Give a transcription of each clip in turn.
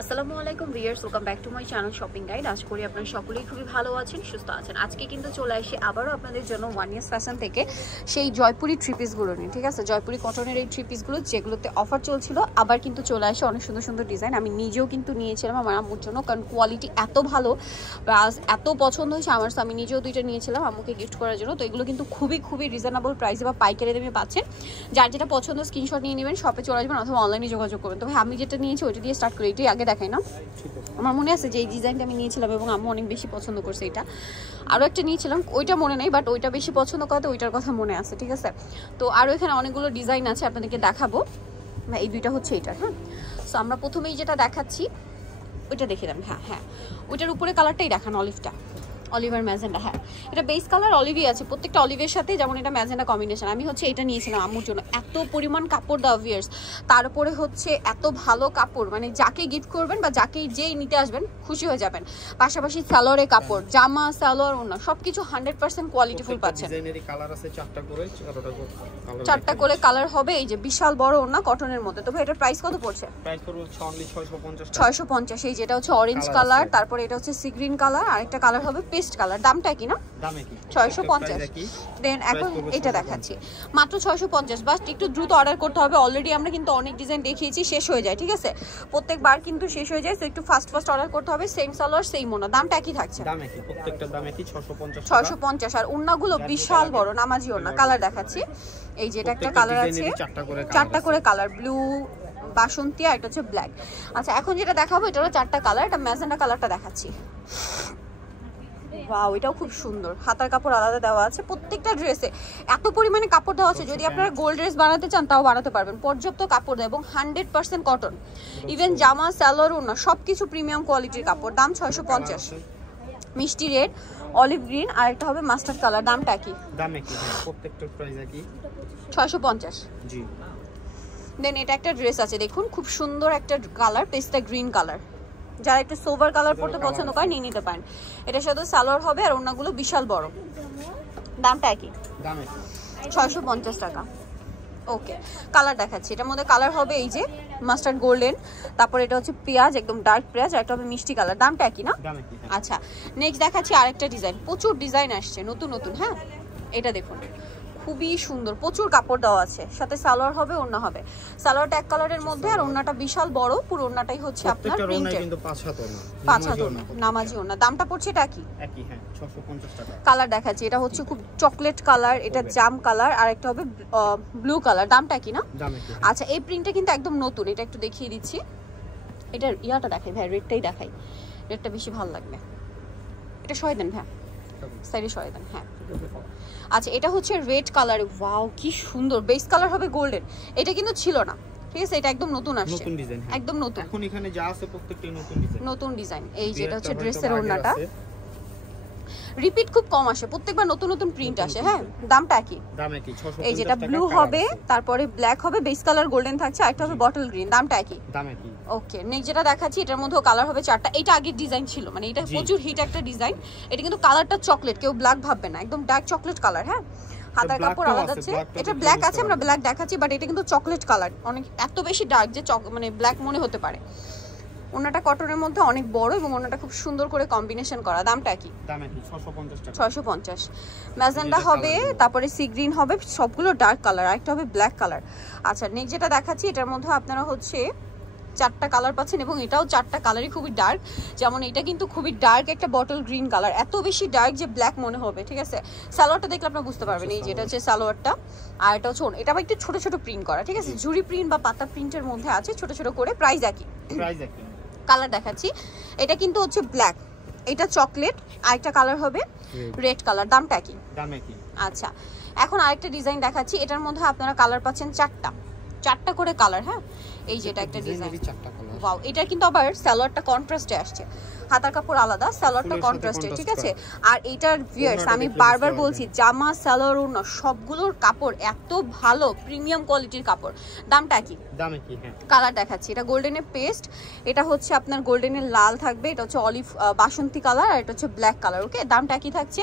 আসসালামু আলাইকুম viewers, welcome back to my channel shopping guide. আশা করি আপনারা সকলেই খুবই ভালো আছেন, সুস্থ আছেন। আজকে কিন্তু চলে আসি আবারও আপনাদের জন্য ওয়ান ইয়ার্স ফ্যাশন থেকে সেই জয়পুরি থ্রি পিসগুলো নিয়ে। ঠিক আছে, জয়পুরি কটনের এই থ্রি পিসগুলো যেগুলোতে অফার চলছিল আবার কিন্তু চলে আসে অনেক সুন্দর সুন্দর ডিজাইন। আমি নিজেও কিন্তু নিয়েছিলাম আমার আম্মুর জন্য, কারণ কোয়ালিটি এত ভালো, এত পছন্দ হয়েছে আমার। আমি নিজেও দুইটা নিয়েছিলাম আম্মুকে গিফট করার জন্য। তো এগুলো কিন্তু খুবই খুবই রিজনেবল প্রাইসে বা পাইকারি দামে পাচ্ছেন। যার যেটা পছন্দ স্ক্রিনশট নিয়ে নেবেন, শপে চলে আসবেন অথবা অনলাইনে যোগাযোগ করবেন। তবে আমি যেটা নিয়েছি ওইটা দিয়ে স্টার্ট করি, এটাই আগে দেখাই না। আমার মনে আছে যে এই ডিজাইনটা আমি নিয়েছিলাম এবং আম্মু অনেক বেশি পছন্দ করছে। এটা আরও একটা নিয়েছিলাম, ওইটা মনে নেই, বাট ওইটা বেশি পছন্দ করাতে ওইটার কথা মনে আছে। ঠিক আছে, তো আরও এখানে অনেকগুলো ডিজাইন আছে আপনাদেরকে দেখাবো। এই দুইটা হচ্ছে এইটার। হ্যাঁ, সো আমরা প্রথমেই যেটা দেখাচ্ছি ওইটা দেখে দেন। হ্যাঁ হ্যাঁ, ওইটার উপরে কালারটাই দেখান, অলিভটা, অলিভার ম্যাজেন্ডা। হ্যাঁ, এটা বেস কালার অলিভই আছে, প্রত্যেকটা অলিভের সাথে যেমন এটা ম্যাজেন্ডা কম্বিনেশন। আমি হচ্ছে এটা নিয়েছিলাম আম্মুর জন্য। এত পরিমাণ কাপড় দাও ভিউয়ার্স, তারপরে হচ্ছে এত ভালো কাপড়, মানে যাকে গিফট করবেন বা যাকেই যেই নিতে আসবেন খুশি হয়ে যাবেন। পাশাপাশি সালোয়ারের কাপড়, জামা, সালোয়ার, ওড়না সবকিছু 100% কোয়ালিটিফুল পাচ্ছেন। চারটা করে কালার হবে। এই যে বিশাল বড় ওড়না কটনের মধ্যে। তবে এটার প্রাইস কত পড়ছে? প্রাইস পড়বে 650। এই যেটা হচ্ছে অরেঞ্জ কালার, তারপরে এটা হচ্ছে সি গ্রিন কালার, আর একটা কালার হবে পেস্ট কালার। দামটা কি না? 650। দেন এখন এটা দেখাচ্ছি মাত্র 650। বাস একটু দ্রুত অর্ডার করতে হবে। অলরেডি আমরা কিন্তু অনেক ডিজাইন দেখিয়েছি, শেষ হয়ে যায়। ঠিক আছে, প্রত্যেকবার কিন্তু শেষ হয়ে যায়, তো একটু ফাস্ট অর্ডার করতে হবে। সেম সালোয়ার সেম ওড়না, দামটা একই থাকছে। দাম একই, প্রত্যেকটার দাম একই 650। আর ওড়নাগুলো বিশাল বড় নামাজি ওড়না। কালার দেখাচ্ছি, এই যে এটা একটা কালার আছে, চারটা করে কালার, ব্লু, বাসন্তী, আর এটা হচ্ছে ব্ল্যাক। আচ্ছা, এখন যেটা দেখাবো এটা হলো চারটা কালার। এটা ম্যাজেন্ডা কালারটা দেখাচ্ছি। ওয়াও, এটাও খুব সুন্দর। হাতার কাপড় আলাদা দেওয়া আছে প্রত্যেকটা ড্রেসে। এত পরিমাণে কাপড় দেওয়া আছে, যদি আপনারা গোল্ড ড্রেস বানাতে চান তাও বানাতে পারবেন। পর্যাপ্ত কাপড় দেয় এবং 100% কটন। ইভেন জামা, সালোয়ার, ওড়না সবকিছু প্রিমিয়াম কোয়ালিটির কাপড়। দাম 650। মিষ্টি রেড, অলিভ গ্রিন, আর একটা হবে মাস্টার্ড কালার। দামটা কি? দাম একই, প্রত্যেকটার প্রাইস একই, 650। জি। দেন এটা একটা ড্রেস আছে, দেখুন খুব সুন্দর একটা কালার, পেস্তা গ্রিন কালার। যারা একটু সোভার কালার পরতে পছন্দ করে নিয়ে নিতে পারেন। এটার সাথে সালোয়ার হবে আর ওড়নাগুলো বিশাল বড়। দামটা একই, 650 টাকা। ওকে, কালার দেখাচ্ছি। এটার মধ্যে কালার হবে এই যে মাস্টার্ড গোল্ডেন, তারপর এটা হচ্ছে পেঁয়াজ, একদম ডার্ক পেঁয়াজ, আর একটা হবে মিষ্টি কালার। দামটা একই না? আচ্ছা, নেক্সট দেখাচ্ছি আরেকটা ডিজাইন। প্রচুর ডিজাইন আসছে নতুন নতুন। হ্যাঁ, এটা দেখুন খুবই সুন্দর, প্রচুর কাপড় দেওয়া আছে। সাথে সালোয়ার হবে, ওড়না হবে। সালোয়ারটা এক কালারের মধ্যে আর ওড়নাটা বিশাল বড়। পুরো ওড়নাটাই হচ্ছে আপনার প্রিন্টেড, কিন্তু পাঁচ হাত ওড়না, নামাজি ওড়না। দামটা পড়ছে এটা কি? একই, হ্যাঁ, 650 টাকা। কালার দেখাচ্ছি, এটা হচ্ছে খুব চকলেট কালার, এটা জাম কালার, আর একটা হবে ব্লু কালার। দামটা কি না? আচ্ছা, এই প্রিন্টটা কিন্তু একদম নতুন। এটা একটু দেখিয়ে দিচ্ছি। এটার ইয়াটা দেখাই ভাই, রেডটাই দেখাই, রেডটা বেশি ভালো লাগবে। এটা সরাই দেন ভাই, সাইডে সরাই দেন। হ্যাঁ, আচ্ছা, এটা হচ্ছে রেড কালার। ওয়াও, কি সুন্দর। বেস কালার হবে গোল্ডেন। এটা কিন্তু ছিল না, ঠিক আছে, এটা একদম নতুন আসছে, নতুন ডিজাইন, একদম নতুন। এখন এখানে যা আছে প্রত্যেকটাই নতুন ডিজাইন, নতুন ডিজাইন। এই যেটা হচ্ছে ড্রেসের ওড়নাটা, রিপিট খুব কম আসে, প্রত্যেকবার নতুন নতুন প্রিন্ট আসে। হ্যাঁ, দামটা কি? দাম একই, 650 টাকা। এই যেটা ব্লু হবে, তারপরে ব্ল্যাক হবে, বেস কালার গোল্ডেন থাকছে, আর একটা হবে বটল গ্রিন। দামটা কি? দাম একই। ওকে, নেক্সট যেটা দেখাচ্ছি এটার মধ্যেও কালার হবে চারটা। এটা আগের ডিজাইন ছিল, মানে এটা প্রচুর হিট একটা ডিজাইন। এটা কিন্তু কালারটা চকলেট, কেউ ব্ল্যাক ভাববে না, একদম ডার্ক চকলেট কালার। হ্যাঁ, হাতার কাপড় আলাদা আছে। এটা ব্ল্যাক আছে, আমরা ব্ল্যাক দেখাচ্ছি, বাট এটা কিন্তু চকলেট কালার, অনেক এত বেশি ডার্ক যে মানে ব্ল্যাক মনে হতে পারে। ওনাটা কটনের মধ্যে অনেক বড় এবং ওনাটা খুব সুন্দর করে কম্বিনেশন করা। দামটা কি? দাম একই, 650 টাকা। 650। ম্যাজেন্ডা হবে, তারপরে সি গ্রিন হবে, সবগুলো ডার্ক কালার, আর একটা হবে ব্ল্যাক কালার। আচ্ছা, নেক্সট যেটা দেখাচ্ছি এটার মধ্যে আপনারা হচ্ছে চারটা কালার পাচ্ছেন এবং এটাও চারটা কালারই খুবই ডার্ক। যেমন এটা কিন্তু খুবই ডার্ক একটা বটল গ্রিন কালার, এত বেশি ডার্ক যে ব্ল্যাক মনে হবে। ঠিক আছে, সালোয়ারটা দেখলে আপনারা বুঝতে পারবেন। এই যেটা হচ্ছে সালোয়ারটা, আর এটা হচ্ছে এটা আবার একটু ছোট ছোট প্রিন্ট করা। ঠিক আছে, জুরি প্রিন্ট বা পাতা প্রিন্টের মধ্যে আছে, ছোট ছোট করে। প্রাইস একই, প্রাইস একই। কালার দেখাচ্ছি, এটা কিন্তু হচ্ছে ব্ল্যাক, এটা চকলেট, আরেকটা কালার হবে রেড কালার। দামটা কি? দাম একই। আচ্ছা, এখন আরেকটা ডিজাইন দেখাচ্ছি। এটার মধ্যে আপনারা কালার পাচ্ছেন চারটা করে কালার। হ্যাঁ, এই যেটা একটা ডিজাইন। ওয়াও, এটা কিন্তু আবার সালোয়ারটা কন্ট্রাস্টে আসছে, হাতার কাপড় আলাদা, সালোয়ারটা কন্ট্রাস্টে, ঠিক আছে। আর এইটার ভিউয়ার্স আমি বারবার বলছি, জামা সালোয়ার ওড়না সবগুলোর কাপড় এত ভালো, প্রিমিয়াম কোয়ালিটির কাপড়। দামটা কি? দামে কি? হ্যাঁ, কালার দেখাচ্ছি। এটা গোল্ডেনের পেস্ট, এটা হচ্ছে আপনার গোল্ডেনের লাল থাকবে, এটা হচ্ছে অলিভ বাসন্তী কালার, আর এটা হচ্ছে ব্ল্যাক কালার। ওকে, দামটা কি থাকছে?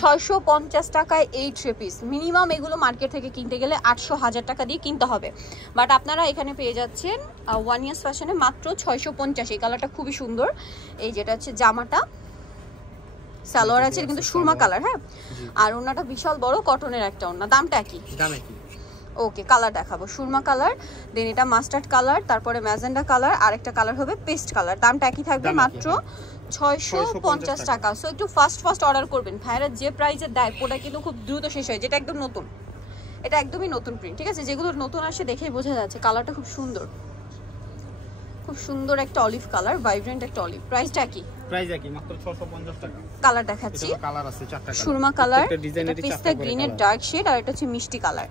650 টাকায় এই 3 পিস। মিনিমাম এগুলো মার্কেট থেকে কিনতে গেলে 800-1000 টাকা দিয়ে কিনতে হবে, বাট আপনারা এখানে পেয়ে যাচ্ছেন ওয়ান ইয়ার্স ফ্যাশনে মাত্র 650। এই কালারটা খুবই সুন্দর। এই যেটা হচ্ছে জামাটা, সালোয়ার আছে কিন্তু সুরমা কালার, হ্যাঁ। আর ওড়নাটা বিশাল বড় কটনের একটা ওড়না। দামটা কি? দামে কি? ওকে, কালার দেখাবো। সুরমা কালার, দেন এটা মাস্টার্ড কালার, তারপরে ম্যাজেন্ডা কালার, আর একটা কালার হবে পেস্ট কালার। দামটা একই থাকবে, মাত্র 650 টাকা। সো একটু ফাস্ট অর্ডার করবেন, ভাইরা যে প্রাইসে দেয় প্রোডাক্ট কিন্তু খুব দ্রুত শেষ হয়। যেটা একদম নতুন, এটা একদমই নতুন প্রিন্ট, ঠিক আছে। যেগুলো নতুন আসে দেখেই বোঝা যাচ্ছে। কালারটা খুব সুন্দর, খুব সুন্দর একটা অলিভ কালার, ভাইব্রেন্ট একটা অলিভ। প্রাইসটা কি? প্রাইস কি? মাত্র 650 টাকা। কালার দেখাচ্ছি, কালার আছে 4টা কালার, সুরমা কালার, পিস্তা গ্রিনের ডার্ক শেড, আর এটা হচ্ছে মিষ্টি কালার।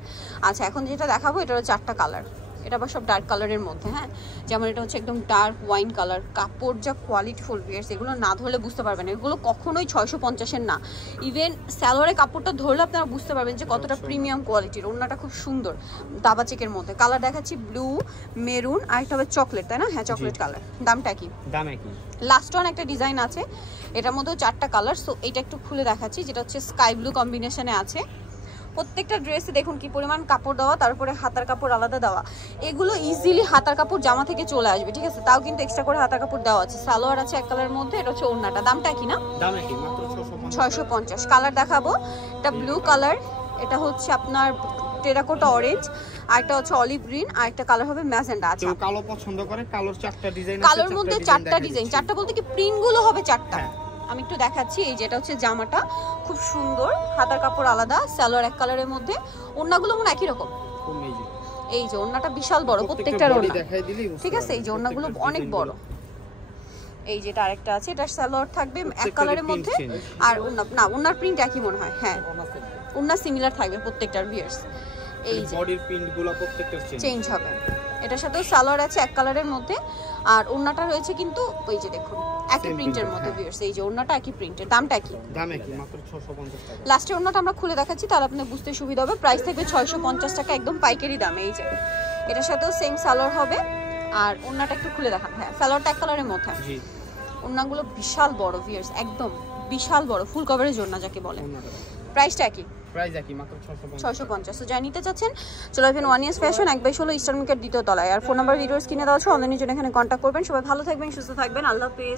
আচ্ছা, এখন যেটা দেখাবো এটা হচ্ছে 4টা কালার। এটা আবার সব ডার্ক কালারের মধ্যে, হ্যাঁ। যেমন এটা হচ্ছে একদম ডার্ক ওয়াইন কালার। কাপড় যা কোয়ালিটিফুল ভিউয়ার্স, এগুলো না ধরলে বুঝতে পারবেন না, এগুলো কখনোই 650-এর না। ইভেন সালোয়ারের কাপড়টা ধরলে আপনারা বুঝতে পারবেন যে কতটা প্রিমিয়াম কোয়ালিটির। ওড়নাটা খুব সুন্দর দাবা চেকের মধ্যে। কালার দেখাচ্ছি ব্লু, মেরুন, আর একটা হবে চকলেট, তাই না? হ্যাঁ, চকলেট কালার। দামটা কি? দামে কি? লাস্ট ওয়ান একটা ডিজাইন আছে, এটার মধ্যেও 4টা কালার। সো এটা একটু খুলে দেখাচ্ছি, যেটা হচ্ছে স্কাই ব্লু কম্বিনেশনে আছে। প্রত্যেকটা ড্রেসে দেখুন কি পরিমাণ কাপড় দেওয়া, তারপরে হাতার কাপড় আলাদা দেওয়া। এগুলো ইজিলি হাতার কাপড় জামা থেকে চলে আসবে, ঠিক আছে। তাও কিন্তু এক্সট্রা করে হাতার কাপড় দেওয়া আছে। সালোয়ার আছে এক কালারের মধ্যে, এটা হচ্ছে ওড়নাটা। দামটা কি? না দামে কি? মাত্র 650। কালার দেখাবো, এটা ব্লু কালার, এটা হচ্ছে আপনার টেরাকোটা অরেঞ্জ, আর একটা হচ্ছে অলিভ গ্রিন, আর একটা কালার হবে ম্যাজেন্ডা। আচ্ছা, কালো পছন্দ করে, কালোর 4টা ডিজাইন আছে। কালোর মধ্যে 4টা ডিজাইন, 4টা বলতে কি প্রিন্ট গুলো হবে 4টা। আমি একটু দেখাচ্ছি। এই যেটা হচ্ছে জামাটা, খুব সুন্দর, হাতার কাপড় আলাদা, সালোয়ার এক কালারের মধ্যে। ওড়নাগুলো মনে একই রকম। এই যে ওড়নাটা বিশাল বড়, প্রত্যেকটার ওড়না, ঠিক আছে। এই যে ওড়নাগুলো অনেক বড়। এই যেটা আরেকটা আছে, এটা সালোয়ার থাকবে এক কালারের মধ্যে, আর ওড়না না, ওড়নার প্রিন্ট একই মনে হয়, হ্যাঁ। ওড়না সিমিলার থাকবে প্রত্যেকটার ভিউয়ার্স। এই যে বডির প্রিন্টগুলো প্রত্যেকটা চেঞ্জ হবে। এটার সাথেও সালোয়ার আছে এক কালারের মধ্যে, আর ওড়নাটা রয়েছে কিন্তু ওই যে দেখুন একই প্রিন্টের মধ্যে ভিউয়ার্স। এই যে ওড়নাটা একই প্রিন্টের। দামটা কি? দামে কি? মাত্র 650 টাকা। লাস্টের ওড়নাটা আমরা খুলে দেখাচ্ছি, তাহলে আপনাদের বুঝতে সুবিধা হবে। প্রাইস থাকবে 650 টাকা, একদম পাইকারি দামে। এই যে এটার সাথেও সেম সালোয়ার হবে, আর ওড়নাটা একটু খুলে দেখান। হ্যাঁ, সালোয়ারটা এক কালারের মধ্যে। জি, ওড়নাগুলো বিশাল বড় ভিউয়ার্স, একদম বিশাল বড়, ফুল কভারেজ ওড়না যাকে বলে। প্রাইসটা কি? প্রাইস কি? মাত্র 650। সো যা নিতে চাচ্ছেন চলে আসবেন one years fashion, 1/16 eastern market দ্বিতীয় তলায়। আর ফোন নাম্বার ভিডিওস কিনে দেওয়া আছে, অনলাইনের জন্য এখানে কন্ট্যাক্ট করবেন। সবাই ভালো থাকবেন, সুস্থ থাকবেন, আল্লাহ হাফেজ।